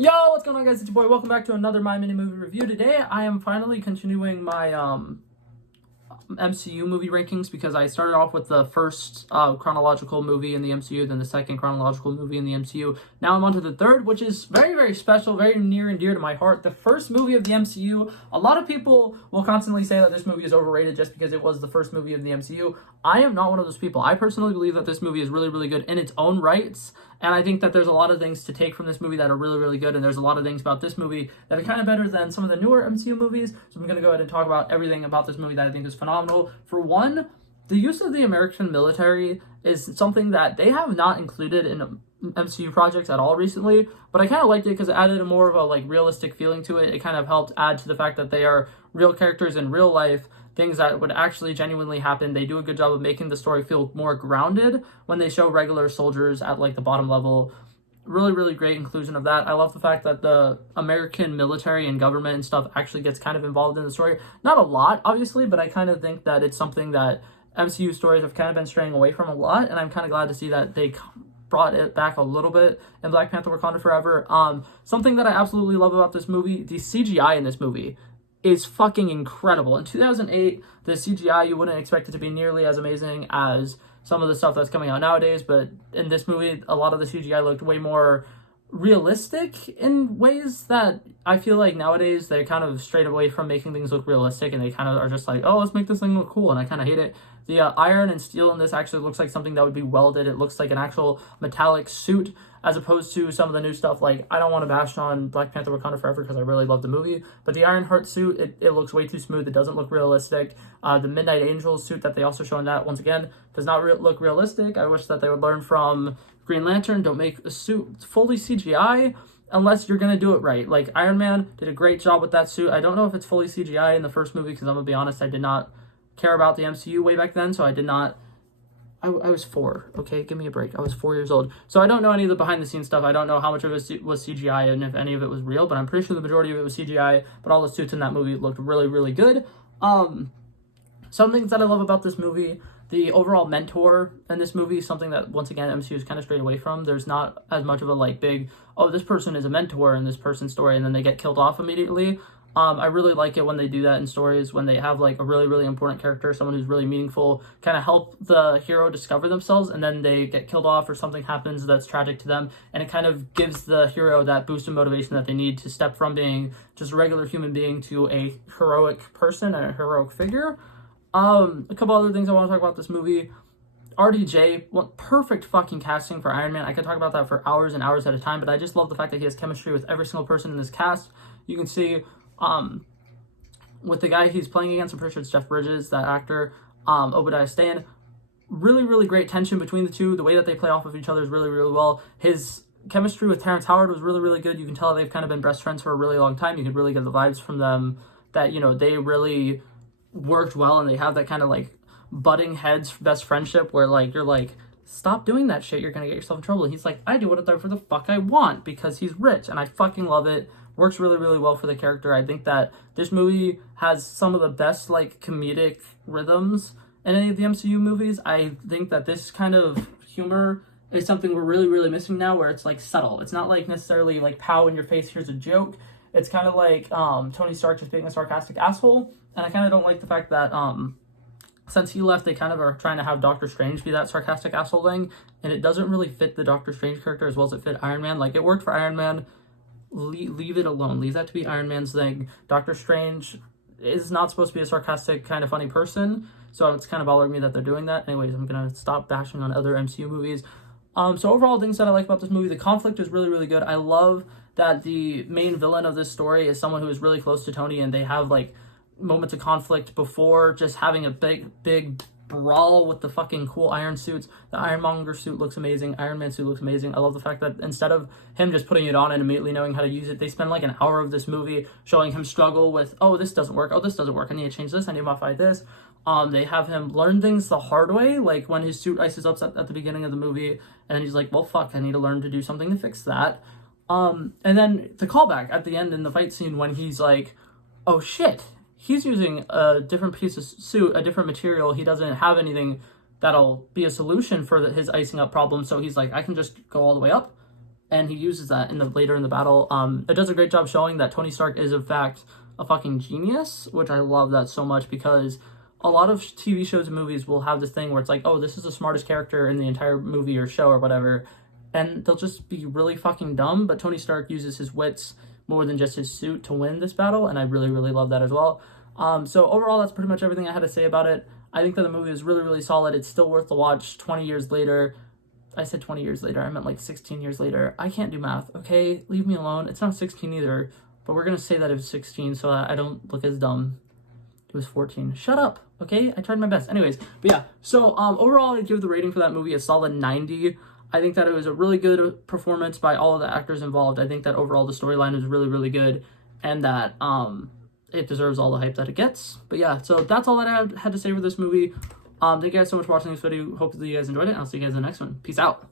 Yo, what's going on, guys? It's your boy. Welcome back to another My Mini Movie Review. Today, I am finally continuing my MCU movie rankings because I started off with the first chronological movie in the MCU, then the second chronological movie in the MCU. Now I'm on to the third, which is very, very special, very near and dear to my heart. The first movie of the MCU. A lot of people will constantly say that this movie is overrated just because it was the first movie of the MCU. I am not one of those people. I personally believe that this movie is really, really good in its own rights. And I think that there's a lot of things to take from this movie that are really, really good. And there's a lot of things about this movie that are kind of better than some of the newer MCU movies. So I'm going to go ahead and talk about everything about this movie that I think is phenomenal. For one, the use of the American military is something that they have not included in MCU projects at all recently. But I kind of liked it because it added a more of a realistic feeling to it. It kind of helped add to the fact that they are real characters in real life. Things that would actually genuinely happen. They do a good job of making the story feel more grounded when they show regular soldiers at the bottom level. Really, really great inclusion of that. I love the fact that the American military and government and stuff actually gets kind of involved in the story. Not a lot, obviously, but I kind of think that it's something that MCU stories have kind of been straying away from a lot, and I'm kind of glad to see that they brought it back a little bit in Black Panther Wakanda Forever. Something that I absolutely love about this movie, the CGI in this movie is fucking incredible. In 2008, the CGI, you wouldn't expect it to be nearly as amazing as some of the stuff that's coming out nowadays, but in this movie, a lot of the CGI looked way more realistic in ways that I feel like nowadays they kind of strayed away from making things look realistic, and they kind of are just like, oh, let's make this thing look cool, and I kind of hate it. The iron and steel in this actually looks like something that would be welded. It looks like an actual metallic suit, as opposed to some of the new stuff. I don't want to bash on Black Panther Wakanda Forever because I really love the movie, but the Ironheart suit, it looks way too smooth. It doesn't look realistic. The Midnight Angels suit that they also show in that, once again, does not look realistic. I wish that they would learn from Green Lantern. Don't make a suit fully CGI unless you're going to do it right. Iron Man did a great job with that suit. I don't know if it's fully CGI in the first movie because I'm going to be honest, I did not care about the MCU way back then, so I did not. I was 4, okay? Give me a break. I was 4 years old. So I don't know any of the behind-the-scenes stuff. I don't know how much of it was CGI and if any of it was real, but I'm pretty sure the majority of it was CGI, but all the suits in that movie looked really, really good. Some things that I love about this movie, the overall mentor in this movie, something that, once again, MCU is kind of strayed away from. There's not as much of a, big, oh, this person is a mentor in this person's story, and then they get killed off immediately. I really like it when they do that in stories, when they have a really, really important character, someone who's really meaningful, kind of help the hero discover themselves, and then they get killed off or something happens that's tragic to them, and it kind of gives the hero that boost of motivation that they need to step from being just a regular human being to a heroic person, a heroic figure. A couple other things I want to talk about this movie. RDJ, perfect fucking casting for Iron Man. I could talk about that for hours and hours at a time, but I just love the fact that he has chemistry with every single person in this cast. You can see with the guy he's playing against, I'm pretty sure it's Jeff Bridges, that actor, Obadiah Stane. Really, really great tension between the two. The way that they play off of each other is really, really well. His chemistry with Terrence Howard was really, really good. You can tell they've kind of been best friends for a really long time. You could really get the vibes from them that, they really worked well, and they have that kind of butting heads best friendship where you're stop doing that shit, you're gonna get yourself in trouble. And he's like, I do whatever the fuck I want because he's rich, and I fucking love it. Works really, really well for the character. I think that this movie has some of the best comedic rhythms in any of the MCU movies. I think that this kind of humor is something we're really, really missing now, where it's subtle. It's not necessarily pow in your face, here's a joke. It's kind of Tony Stark just being a sarcastic asshole, and I kind of don't like the fact that since he left, they kind of are trying to have Doctor Strange be that sarcastic asshole thing, and it doesn't really fit the Doctor Strange character as well as it fit Iron Man. It worked for Iron Man. Leave it alone. Leave that to be Iron Man's thing. Doctor Strange is not supposed to be a sarcastic, kind of funny person, so it's kind of bothering me that they're doing that. Anyways, I'm gonna stop bashing on other MCU movies. So overall, things that I like about this movie, the conflict is really, really good. I love that the main villain of this story is someone who is really close to Tony, and they have moments of conflict before just having a big brawl with the fucking cool iron suits. The Ironmonger suit looks amazing. Iron Man suit looks amazing. I love the fact that instead of him just putting it on and immediately knowing how to use it, they spend an hour of this movie showing him struggle with, oh, this doesn't work. Oh, this doesn't work. I need to change this. I need to modify this. They have him learn things the hard way, when his suit ices up at the beginning of the movie, and he's like, well, fuck, I need to learn to do something to fix that. And then the callback at the end in the fight scene when he's like, oh shit, he's using a different piece of suit, a different material. He doesn't have anything that'll be a solution for his icing up problem. So he's like, I can just go all the way up and he uses that later in the battle. It does a great job showing that Tony Stark is in fact a fucking genius, which I love that so much, because a lot of TV shows and movies will have this thing where it's like, oh, this is the smartest character in the entire movie or show or whatever, and they'll just be really fucking dumb, but Tony Stark uses his wits more than just his suit to win this battle, and I really, really love that as well. So overall, that's pretty much everything I had to say about it. I think that the movie is really, really solid. It's still worth the watch 20 years later. I said 20 years later. I meant like 16 years later. I can't do math, okay? Leave me alone. It's not 16 either, but we're going to say that it was 16 so that I don't look as dumb. It was 14. Shut up, okay? I tried my best. Anyways, but yeah. So overall, I give the rating for that movie a solid 90. I think that it was a really good performance by all of the actors involved. I think that overall the storyline is really, really good, and that it deserves all the hype that it gets. But yeah, so that's all that I had to say for this movie. Thank you guys so much for watching this video. Hopefully you guys enjoyed it. I'll see you guys in the next one. Peace out.